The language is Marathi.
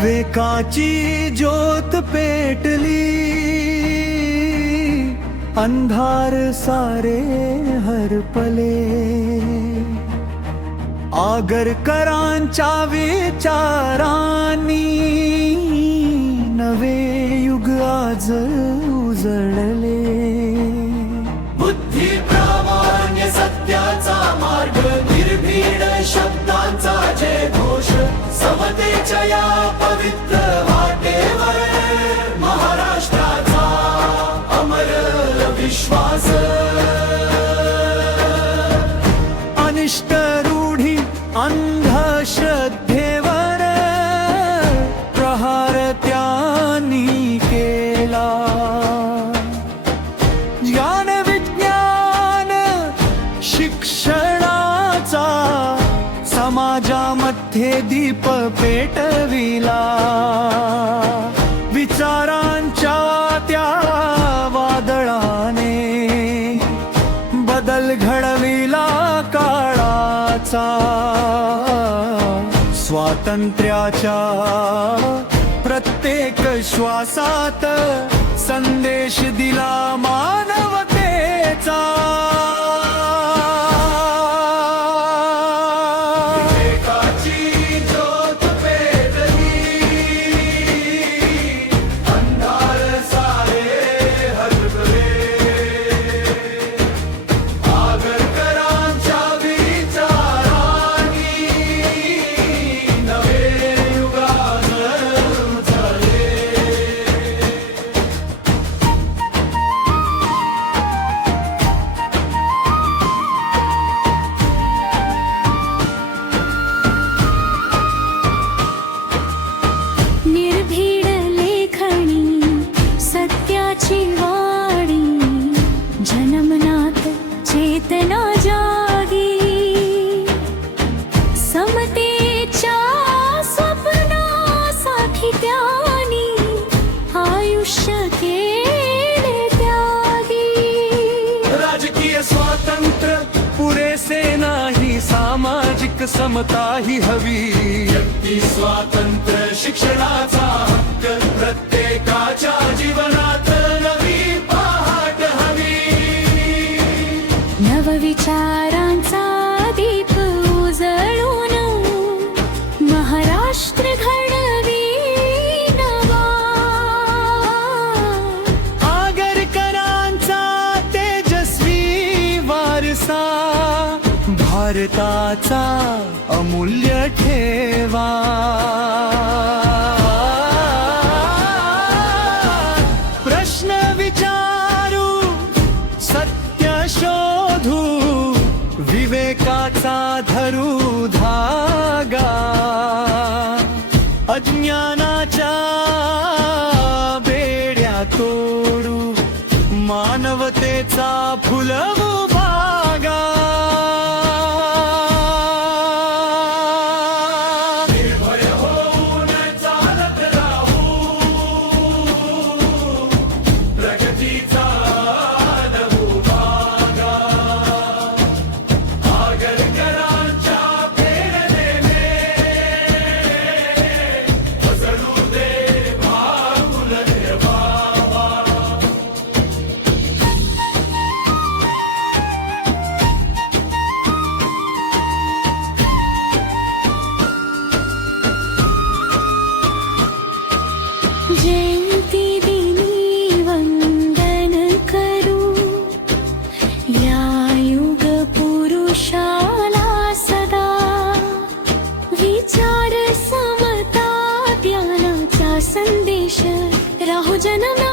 विवेकाची ज्योत पेटली, अंधार सारे हरपले. आगरकरांच्या विचारांनी नवे युग आज उजळले. बुद्धी प्रामाण्य सत्याचा मार्ग, निर्भीड शब्दांचा जय घोष. समतेच्या या पवित्र वाटेवर महाराष्ट्राचा अमर विश्वास. अनिष्ट रूढी अंधश्रद्धेवर प्रहार त्यांनी केला. ज्ञान विज्ञान शिक्षणाचा समाजामध्ये दीप पेटविला. विचारांच्या त्या वादळाने बदल घडविला काळाचा. स्वातंत्र्याच्या प्रत्येक श्वासात संदेश दिला मानवतेचा. विवेकाची ज्योत पेटली, अंधार सारे हरपले. आगरकरांच्या विचारांनी नवे युग आज उजळले. निर्भीड लेखणी सत्याची वाणी, जनमनात चेतना जागी. समतेच्या स्वप्नासाठी त्यांनी आयुष्य केले त्यागी. राजकीय स्वातंत्र्य पुरेसे नाही, सामाजिक समता ही हवी. व्यक्ती स्वातंत्र्य शिक्षणाचा हक्क, प्रत्येकाच्या जीवनात नवी पहाट हवी. नवविचारांचा दीप उजळून महाराष्ट्र घडवी नवा. आगरकरांचा तेजस्वी वारसा भारताचा अमूल्य ठेवा. प्रश्न विचारू, सत्य शोधू, विवेकाचा धरू धागा. अज्ञानाच्या बेड्या तोडू, मानवतेचा फुलवू बागा. निर्भय होऊन चालत राहू, प्रगतीचा नऊ मागा. आगरकरांच्या प्रेरणेने उजळू दे भाऊल देवा. जयंती दिनी वंदन करू, या युग पुरुषाला सदा. विचार समता ज्ञानाचा संदेश राहू जनना.